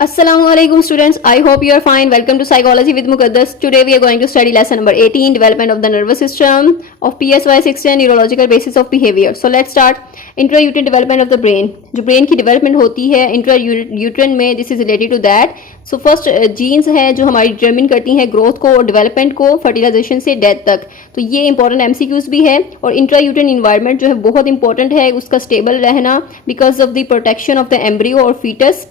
Assalamualaikum students, I hope you are fine. Welcome to Psychology with Muqaddas. Today we are going to study lesson number 18, development of the nervous system of PSY 16, neurological basis of behavior. So let's start. Intrauterine development of the brain. जो brain की development होती है intrauterine में, this is related to that. So first genes है जो हमारी determine करती हैं growth को और development को fertilization से death तक. तो ये important MCQs भी है और intrauterine environment जो है बहुत important है उसका stable रहना because of the protection of the embryo और fetus.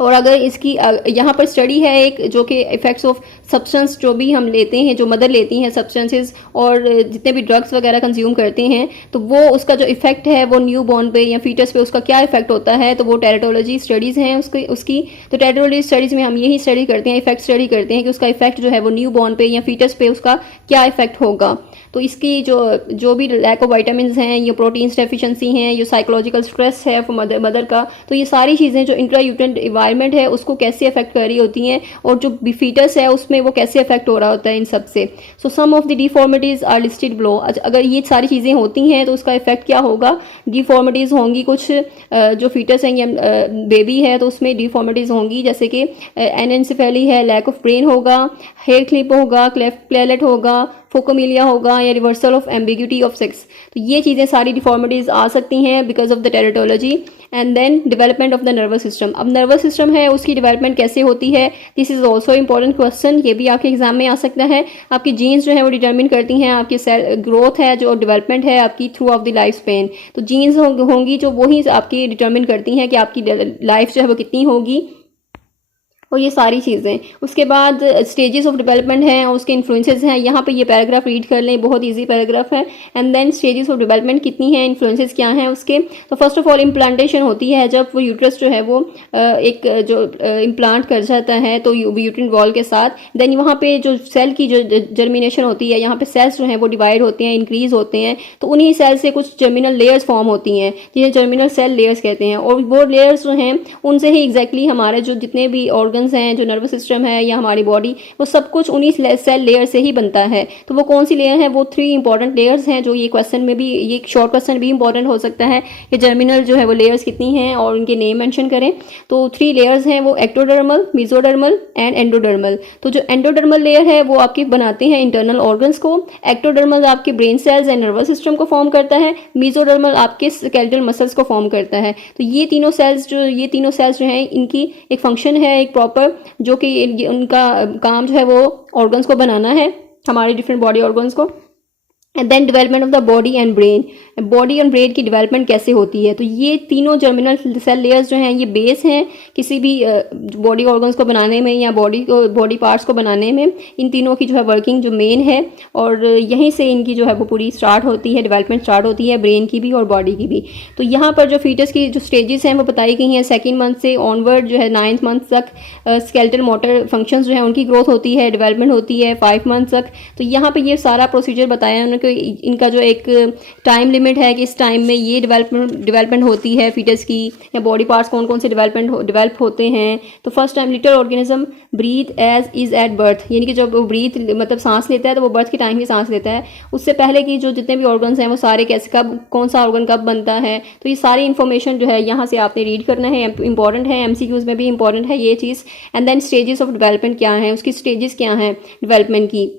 और अगर इसकी यहाँ पर स्टडी है एक जो कि इफेक्ट्स ऑफ सब्सटेंस जो भी हम लेते हैं, जो मदर लेती हैं सब्सटेंसेस और जितने भी ड्रग्स वगैरह कंज्यूम करते हैं, तो वो उसका जो इफेक्ट है वो न्यू बॉर्न पे या फीटस पे उसका क्या इफेक्ट होता है, तो वो टेरेटोलॉजी स्टडीज़ हैं उसकी। तो टेरेटोलॉजी स्टडीज़ में हम यही स्टडी करते हैं, इफेक्ट स्टडी करते हैं कि उसका इफेक्ट जो है वो न्यू बॉर्न पे या फीटस पे उसका क्या इफेक्ट होगा। तो इसकी जो भी लैक ऑफ वाइटामिन हैं, ये प्रोटीन्स डेफिशिएंसी हैं, ये साइकोलॉजिकल स्ट्रेस है मदर का, तो ये सारी चीज़ें जो इंट्रायूटेरन एनवायरनमेंट है उसको कैसे अफेक्ट कर रही होती हैं और जो फीटस है उसमें वो कैसे अफेक्ट हो रहा होता है इन सब से। So some of the deformities are listed below. अगर ये सारी चीज़ें होती हैं तो उसका इफेक्ट क्या होगा। डिफॉर्मिटीज़ होंगी कुछ, जो फीटस है या बेबी है तो उसमें डिफॉर्मिटीज़ होंगी, जैसे कि एनेंसेफेली है, लैक ऑफ ब्रेन होगा, हेयर क्लिप होगा, क्लेफ्ट प्लेलेट होगा, फोकोमिलिया होगा या reversal of ambiguity of sex. तो ये चीज़ें सारी डिफॉर्मिटीज़ आ सकती हैं because of the teratology. And then development of the nervous system. अब नर्वस सिस्टम है उसकी डेवलपमेंट कैसे होती है, this is also important question, ये भी आपके एग्जाम में आ सकता है। आपकी जीन्स जो है वो डिटरमिन करती हैं आपकी सेल ग्रोथ है, जो डेवलपमेंट है आपकी through of the life span. तो जीन्स होंगी जो वही आपकी डिटरमिन करती हैं कि आपकी लाइफ जो है वो कितनी होगी और ये सारी चीज़ें। उसके बाद स्टेजेस ऑफ डेवलपमेंट हैं और उसके इन्फ्लुएंसेस हैं। यहाँ पे ये पैराग्राफ रीड कर लें, बहुत इजी पैराग्राफ है। And then stages of development कितनी है, इन्फ्लुएंसेस क्या हैं उसके। तो फर्स्ट ऑफ ऑल इम्प्लांटेशन होती है, जब वो यूट्रस जो है वो एक जो इम्प्लांट कर जाता है तो यूट्रिन वॉल के साथ। देन वहाँ पे जो सेल की जो जर्मिनेशन होती है, यहाँ पे सेल्स जो हैं वो डिवाइड होते हैं, इंक्रीज होते हैं। तो उन्हीं सेल से कुछ जर्मिनल लेयर्स फॉर्म होती हैं जिन्हें जर्मिनल सेल लेयर्स कहते हैं। और वो लेयर्स जो हैं उनसे ही एग्जैक्टली हमारे जो जितने भी ऑर्गन हैं, जो नर्वस सिस्टम है या हमारी बॉडी, वो सब कुछ उन्हीं सेल लेयर से ही बनता है। तो वो कौन सी लेयर है, वो 3 इंपॉर्टेंट लेयर्स हैं जो ये क्वेश्चन में भी, ये शॉर्ट क्वेश्चन भी इंपॉर्टेंट हो सकता है कि जर्मिनल जो है वो लेयर्स कितनी हैं और उनके नेम मेंशन करें। तो 3 लेयर्स हैं वो एक्टोडर्मल, मेसोडर्मल एंड एंडोडर्मल। तो जो एंडोडर्मल लेयर है वो आपके बनाते हैं इंटरनल ऑर्गन्स को, एक्टोडर्मल आपके brain cells and nervous system को फॉर्म करता है, मेसोडर्मल आपके स्केलेटल मसल्स को फॉर्म करता है। तो ये तीनों सेल्स जो हैं इनकी एक फंक्शन है, एक प्रॉपर, जो कि उनका काम जो है वो ऑर्गन्स को बनाना है, हमारे डिफरेंट बॉडी ऑर्गन्स को। And then development of the body and brain. Body and brain की डेवलपमेंट कैसे होती है, तो ये तीनों जर्मिनल सेल लेयर्स जो हैं ये बेस हैं किसी भी बॉडी ऑर्गन्स को बनाने में या बॉडी पार्ट्स को बनाने में। इन तीनों की जो है वर्किंग जो मेन है और यहीं से इनकी जो है वो पूरी स्टार्ट होती है, डेवलपमेंट स्टार्ट होती है, ब्रेन की भी और बॉडी की भी। तो यहाँ पर जो फीटस की जो स्टेजेस हैं वो बताई गई हैं। 2nd मंथ से ऑनवर्ड जो है 9th मंथ तक स्केलेटल मोटर फंक्शंस जो है उनकी ग्रोथ होती है, डेवलपमेंट होती है 5 मंथ तक। तो यहाँ पर ये सारा प्रोसीजर बताया उन्होंने, इनका जो एक टाइम लिमिट है कि इस टाइम में ये डेवलपमेंट होती है फीटस की, या बॉडी पार्ट्स कौन कौन से डेवलप होते हैं। तो first time little organism breathe as is at birth, यानी कि जब वो ब्रीथ मतलब सांस लेता है तो वो बर्थ के टाइम ही सांस लेता है। उससे पहले की जो जितने भी ऑर्गन्स हैं वो सारे कैसे, कब कौन सा ऑर्गन कब बनता है, तो ये सारी इन्फॉर्मेशन जो है यहाँ से आपने रीड करना है, इंपॉर्टेंट है, MCQs में भी इंपॉर्टेंट है ये चीज़। And then stages of development क्या है, उसकी स्टेजेस क्या हैं डेवलपमेंट की।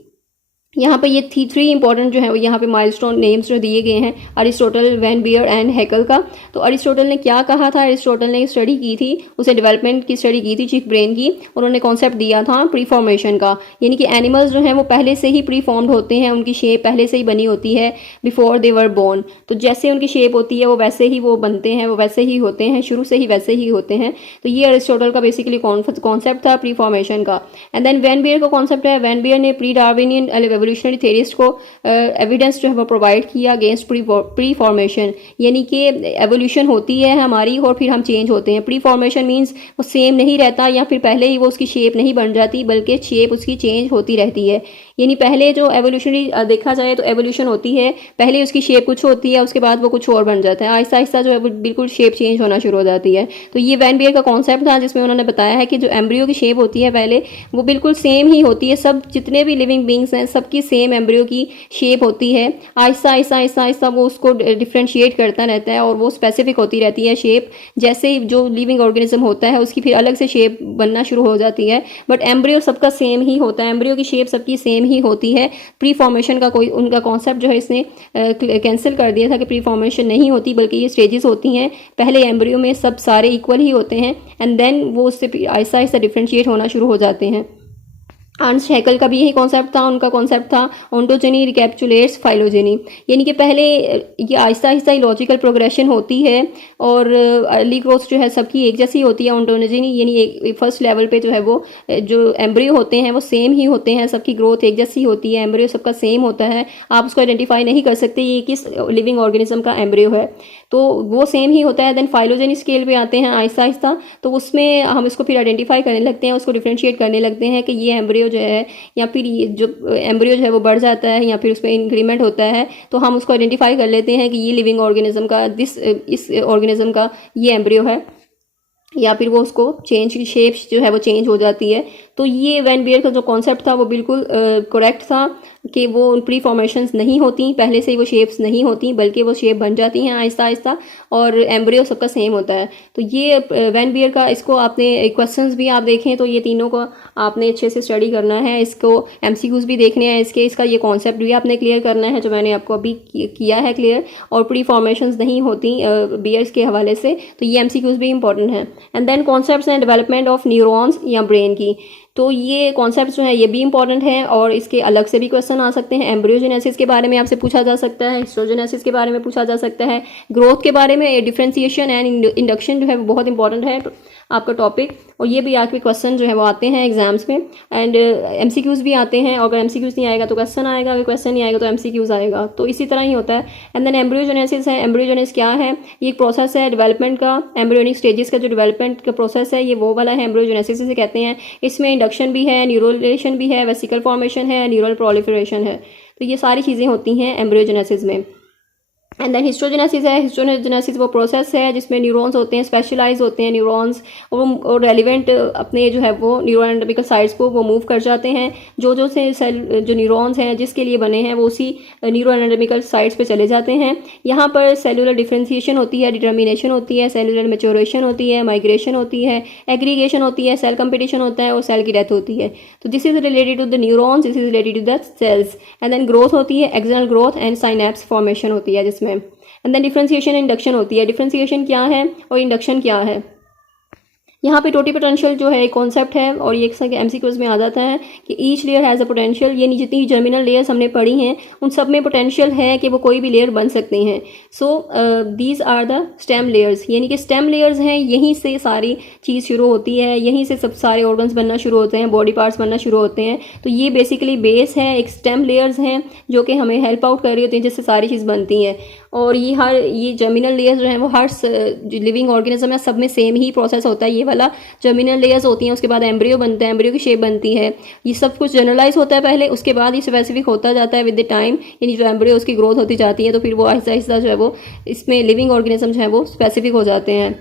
यहाँ पे ये 3 इंपॉर्टेंट जो है वो यहाँ पे माइलस्टोन नेम्स जो दिए गए हैं, अरिस्टोटल, वैन बियर एंड हैकल का। तो अरिस्टोटल ने क्या कहा था, अरिस्टोटल ने स्टडी की थी, उसे डेवलपमेंट की स्टडी की थी चीफ ब्रेन की। उन्होंने कॉन्सेप्ट दिया था प्री फॉर्मेशन का, यानी कि एनिमल्स जो हैं वो पहले से ही प्री फॉर्म्ड होते हैं, उनकी शेप पहले से ही बनी होती है बिफोर दे वर बोर्न। तो जैसे उनकी शेप होती है वो वैसे ही वो बनते हैं, वो वैसे ही होते हैं, शुरू से ही वैसे ही होते हैं। तो ये अरिस्टोटल का बेसिकली कॉन्सेप्ट था प्री फॉर्मेशन का। एंड देन वैन बियर का कॉन्सेप्ट है, वैन बियर ने प्री डार्विनियन एवोल्यूशनरी थेरिस्ट को एविडेंस जो है वो प्रोवाइड किया अगेंस्ट प्री फॉर्मेशन, यानी कि एवोल्यूशन होती है हमारी और फिर हम चेंज होते हैं। प्री फॉर्मेशन मीन्स वो सेम नहीं रहता या फिर पहले ही वो उसकी शेप नहीं बन जाती, बल्कि शेप उसकी चेंज होती रहती है। यानी पहले जो एवोल्यूशनरी देखा जाए तो एवोल्यूशन होती है, पहले उसकी शेप कुछ होती है, उसके बाद वो कुछ और बन जाता है, आहिस्ता आहिस्ता जो है वो बिल्कुल शेप चेंज होना शुरू हो जाती है। तो ये वैन बियर का कॉन्सेप्ट था जिसमें उन्होंने बताया है कि जो एम्ब्रियो की शेप होती है पहले वो बिल्कुल सेम ही होती है, सब जितने भी लिविंग बींग्स हैं सबकी सेम एम्ब्रियो की शेप होती है। आहिस्ता आहिस्ता आहिस्ता आहिस्ता वो उसको डिफ्रेंशिएट करता रहता है और वो स्पेसिफिक होती रहती है शेप। जैसे जो लिविंग ऑर्गेनिज्म होता है उसकी फिर अलग से शेप बनना शुरू हो जाती है, बट एम्ब्रियो सबका सेम ही होता है, एम्ब्रियो की शेप सबकी सेम ही होती है। प्री फॉर्मेशन का कोई उनका कॉन्सेप्ट जो है इसने कैंसिल कर दिया था कि प्री फॉर्मेशन नहीं होती बल्कि ये स्टेजेस होती हैं। पहले एम्ब्रियो में सब सारे इक्वल ही होते हैं एंड देन वो उससे आहिस्ता आहिस्ता डिफ्रेंशिएट होना शुरू हो जाते हैं। अर्नस्ट हैकल का भी यही कॉन्सेप्ट था, उनका कॉन्सेप्ट था ओंटोजेनी रिकैप्चुलेट्स फाइलोजेनी, यानी कि पहले ये आहिस्ता आहिस्ता लॉजिकल प्रोग्रेशन होती है और अर्ली ग्रोथ जो है सबकी एक जैसी होती है। ओंटोजेनी यानी फर्स्ट लेवल पे जो है वो जो एम्ब्रियो होते हैं वो सेम ही होते हैं, सबकी ग्रोथ एक जैसी होती है, एम्ब्रियो सबका सेम होता है, आप उसको आइडेंटिफाई नहीं कर सकते ये किस लिविंग ऑर्गेनिज्म का एम्ब्रियो है, तो वो सेम ही होता है। देन फाइलोजेनी स्केल पे आते हैं आहिस्ता आहिस्ता, तो उसमें हम इसको फिर आइडेंटिफाई करने लगते हैं, उसको डिफ्रेंशिएट करने लगते हैं कि ये एम्ब्रियो जो है या फिर ये जो एम्ब्रियो जो है वो बढ़ जाता है या फिर उसमें इंक्रीमेंट होता है, तो हम उसको आइडेंटिफाई कर लेते हैं कि ये लिविंग ऑर्गेनिज्म का इस ऑर्गेनिज्म का ये एम्ब्रियो है, या फिर वो उसको चेंज की शेप जो है वो चेंज हो जाती है। तो ये वैन बियर का जो कॉन्सेप्ट था वो बिल्कुल करेक्ट था कि वो प्री फॉर्मेशंस नहीं होती, पहले से ही वो शेप्स नहीं होती बल्कि वो शेप बन जाती हैं आहिस्ता आहिस्ता और एम्ब्रियो सबका सेम होता है। तो ये वैन बियर का, इसको आपने क्वेश्चंस भी आप देखें तो ये तीनों को आपने अच्छे से स्टडी करना है, इसको एमसीक्यूज भी देखने हैं इसका ये कॉन्सेप्ट भी आपने क्लियर करना है जो मैंने आपको अभी किया है क्लियर, और प्री फॉर्मेशंस नहीं होती बियर्स के हवाले से, तो ये एमसीक्यूज भी इंपॉर्टेंट है। And then concepts and development of neurons या ब्रेन की, तो ये कॉन्सेप्ट जो है ये भी इंपॉर्टेंट है और इसके अलग से भी क्वेश्चन आ सकते हैं। एम्ब्रियोजेनेसिस के बारे में आपसे पूछा जा सकता है, हिस्टोजेनेसिस के बारे में पूछा जा सकता है, ग्रोथ के बारे में, डिफरेंशिएशन एंड इंडक्शन जो है वो बहुत इंपॉर्टेंट है आपका टॉपिक, और ये भी आपके क्वेश्चन जो है वो आते हैं एग्जाम्स में। एंड एमसीक्यूज भी आते हैं, और अगर एमसीक्यूज नहीं आएगा तो क्वेश्चन आएगा, अगर क्वेश्चन नहीं आएगा तो एमसीक्यूज आएगा, तो इसी तरह ही होता है। एंड देन एम्ब्रियोजेनेसिस है, एम्ब्रियोजेनेसिस क्या है, ये एक प्रोसेस है डेवलपमेंट का, एम्ब्रियोनिक स्टेजेस का जो डेवलपमेंट का प्रोसेस है ये वो वाला है, एम्ब्रियोजेनेसिस इसे कहते हैं। इसमें इंडक्शन भी है, न्यूरोलेशन भी है, वेसिकल फॉर्मेशन है, न्यूरल प्रोलिफरेशन है, तो ये सारी चीज़ें होती हैं एम्ब्रियोजेनेसिस में। एंड देन हिस्टोजेनेसिस है, हिस्टोजेनेसिस वो प्रोसेस है जिसमें न्यूरॉन्स होते हैं, स्पेशलाइज होते हैं न्यूरॉन्स, और रेलिवेंट अपने जो है वो न्यूरोएनाटॉमिकल साइट्स को वो मूव कर जाते हैं, जो से सेल जो न्यूरॉन्स हैं जिसके लिए बने हैं वो उसी न्यूरोएनाटॉमिकल साइट्स पे चले जाते हैं। यहाँ पर सेलुलर डिफ्रेंसिएशन होती है, डिटर्मिनेशन होती है, सेलुलर मैच्योरेशन होती है, माइग्रेशन होती है, एग्रीगेशन होती है, सेल कंपटीशन होता है और सेल की डेथ होती है। तो this is related to the neurons, this is related to the cells. And then growth होती है, external growth and synapse formation होती है जिसमें। एंड देन डिफरेंशिएशन इंडक्शन होती है, डिफरेंशिएशन क्या है और इंडक्शन क्या है। यहाँ पे टोटी पोटेंशियल जो है एक कॉन्सेप्ट है और ये एमसीक्यूज में आ जाता है कि each layer has a potential, यानी जितनी जर्मिनल लेयर्स हमने पढ़ी हैं उन सब में पोटेंशियल है कि वो कोई भी लेयर बन सकती हैं। So these are the stem layers, यानी कि स्टेम लेयर्स हैं, यहीं से सारी चीज़ शुरू होती है, यहीं से सब सारे ऑर्गन्स बनना शुरू होते हैं, बॉडी पार्ट्स बनना शुरू होते हैं। तो ये बेसिकली बेस है, एक स्टेम लेयर्स हैं जो कि हमें हेल्प आउट कर रही होती हैं जिससे सारी चीज़ बनती हैं। और ये जर्मिनल लेयर्स जो हैं वो हर लिविंग ऑर्गेनिज्म है सब में सेम ही प्रोसेस होता है, ये वाला जर्मिनल लेयर्स होती हैं, उसके बाद एम्ब्रियो बनता है, एम्ब्रियो की शेप बनती है, ये सब कुछ जनरलाइज होता है पहले, उसके बाद ये स्पेसिफिक होता जाता है विद द टाइम, यानी जो एम्ब्रियो उसकी ग्रोथ होती जाती है तो फिर वो आहिस्ता आहिस्ता जो है वो इसमें लिविंग ऑर्गेनिज्म जो है वो स्पेसिफिक हो जाते हैं,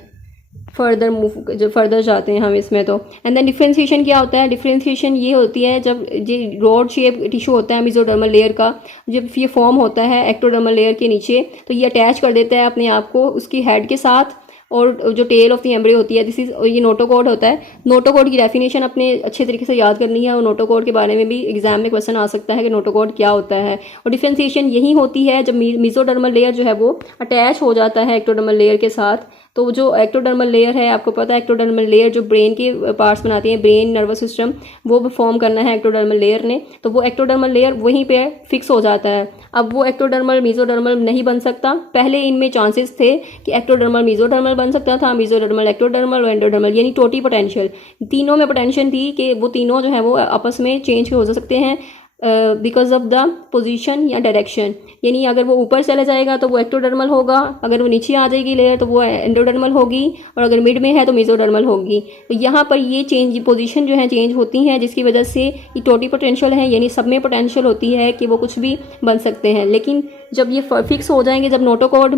फर्दर जाते हैं हम इसमें। तो एंड देन डिफरेंशिएशन क्या होता है, डिफरेंशिएशन ये होती है जब ये रॉड शेप टिश्यू होता है मेसोडर्मल लेयर का, जब ये फॉर्म होता है एक्टोडर्मल लेयर के नीचे तो ये अटैच कर देता है अपने आप को उसकी हेड के साथ, और जो टेल ऑफ द एम्ब्रियो होती है दिस इज ये नोटोकॉर्ड होता है। नोटोकॉर्ड की डेफिनेशन अपने अच्छे तरीके से याद करनी है, और नोटोकॉर्ड के बारे में भी एग्जाम में क्वेश्चन आ सकता है कि नोटोकॉर्ड क्या होता है। और डिफरेंशिएशन यही होती है जब मेसोडर्मल लेयर जो है वो अटैच हो जाता है एक्टोडर्मल लेयर के साथ। तो जो एक्टोडर्मल लेयर है, आपको पता है एक्टोडर्मल लेयर जो ब्रेन के पार्ट्स बनाती हैं, ब्रेन नर्वस सिस्टम, वो फॉर्म करना है एक्टोडर्मल लेयर ने, तो वो एक्टोडर्मल लेयर वहीं पे फिक्स हो जाता है। अब वो एक्टोडर्मल मेसोडर्मल नहीं बन सकता, पहले इनमें चांसेस थे कि एक्टोडर्मल मेसोडर्मल बन सकता था, मेसोडर्मल एक्टोडर्मल और एंडोडर्मल, यानी टोटी पोटेंशियल, तीनों में पोटेंशियल थी कि वो तीनों जो है वो आपस में चेंज हो सकते हैं, बिकॉज ऑफ द पोजीशन या डायरेक्शन, यानी अगर वो ऊपर चला जाएगा तो वो एक्टोडर्मल होगा, अगर वो नीचे आ जाएगी लेयर तो वो एंडोडर्मल होगी, और अगर मिड में है तो मेसोडर्मल होगी। तो यहाँ पर ये चेंज पोजीशन जो है चेंज होती हैं, जिसकी वजह से ये टोटी पोटेंशियल है, यानी सब में पोटेंशियल होती है कि वो कुछ भी बन सकते हैं। लेकिन जब ये फिक्स हो जाएंगे, जब नोटोकॉर्ड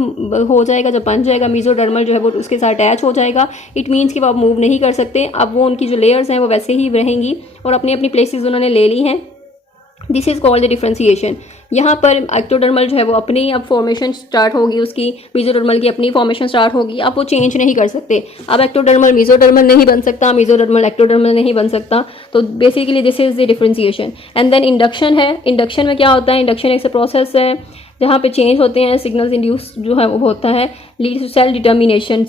हो जाएगा, जब बन जाएगा, मेसोडर्मल जो है वो उसके साथ अटैच हो जाएगा, इट मीन्स कि वो आप मूव नहीं कर सकते। अब वो उनकी जो लेयर्स हैं वो वैसे ही रहेंगी और अपनी अपनी प्लेसेस उन्होंने ले ली हैं। This is called the differentiation. यहाँ पर एक्टोडर्मल जो है वो अपनी अब फॉर्मेशन स्टार्ट होगी, उसकी मेसोडर्मल की अपनी फॉर्मेशन स्टार्ट होगी। अब वो चेंज नहीं कर सकते, अब एक्टोडर्मल मेसोडर्मल नहीं बन सकता, मेसोडर्मल एक्टोडर्मल नहीं बन सकता। तो basically this is the differentiation. And then induction है। इंडक्शन में क्या होता है? इंडक्शन एक प्रोसेस है जहाँ पे चेंज होते हैं, सिग्नल्स इंड्यूस जो है वो होता है, लीड टू सेल डिटर्मिनेशन।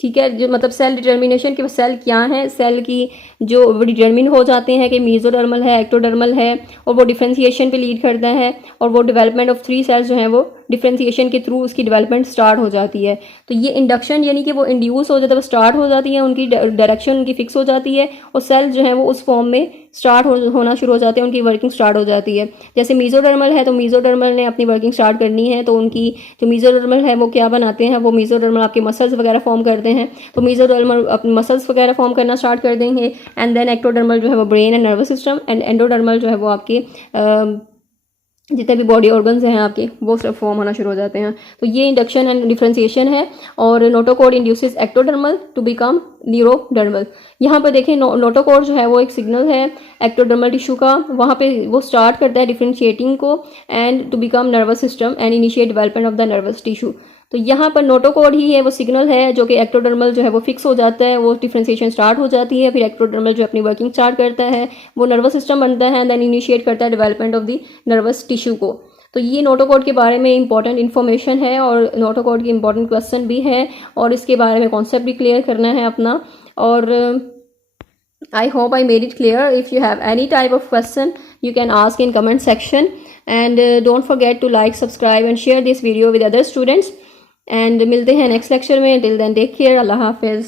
ठीक है, जो मतलब सेल डिटर्मिनेशन कि वो सेल क्या है, सेल की जो डिटर्मिन हो जाते हैं कि मेसोडर्मल है, एक्टोडर्मल है, और वो डिफ्रेंसिएशन पे लीड करता है, और वो डेवलपमेंट ऑफ 3 सेल्स जो हैं वो डिफ्रेंसिएशन के थ्रू उसकी डेवलपमेंट स्टार्ट हो जाती है। तो ये इंडक्शन यानी कि वो इंड्यूस हो जाता है, वो स्टार्ट हो जाती है, उनकी डायरेक्शन उनकी फिक्स हो जाती है, और सेल्स जो हैं वो उस फॉर्म में स्टार्ट होना शुरू हो जाते हैं, उनकी वर्किंग स्टार्ट हो जाती है। जैसे मेसोडर्मल है तो मेसोडर्मल ने अपनी वर्किंग स्टार्ट करनी है, तो उनकी जो मेसोडर्मल है वो क्या बनाते हैं, वो मेसोडर्मल आपके मसल्स वगैरह फॉर्म करते हैं, तो मेसोडर्मल अपने मसल्स वगैरह फॉर्म करना स्टार्ट कर देंगे। एंड देन एक्टोडर्मल जो है वो brain and nervous system, and endodermal जो है वो आपके जितने भी बॉडी ऑर्गन्स हैं आपके वो सब फॉर्म होना शुरू हो जाते हैं। तो ये इंडक्शन एंड डिफ्रेंसिएशन है। और notochord induces ectodermal to become neurodermal. यहाँ पर देखें नोटोकॉर्ड जो है वो एक सिग्नल है एक्टोडर्मल टिश्यू का, वहाँ पे वो स्टार्ट करता है डिफ्रेंशिएटिंग को and to become nervous system and initiate development of the nervous tissue. तो यहाँ पर नोटोकॉर्ड ही है वो सिग्नल है जो कि एक्टोडर्मल जो है वो फिक्स हो जाता है, वो डिफ्रेंसिएशन स्टार्ट हो जाती है, फिर एक्टोडर्मल जो अपनी वर्किंग स्टार्ट करता है, वो नर्वस सिस्टम बनता है, देन इनिशिएट करता है development of the nervous tissue को। तो ये नोटोकॉर्ड के बारे में इंपॉर्टेंट इन्फॉर्मेशन है, और नोटोकॉर्ड के इंपॉर्टेंट क्वेश्चन भी है, और इसके बारे में कॉन्सेप्ट भी क्लियर करना है अपना। और I hope I made it clear. If you have any type of question, you can ask in comment section, and don't forget to like, subscribe and share this video with other students. And मिलते हैं next lecture में। Till then take care, अल्लाह हाफिज़।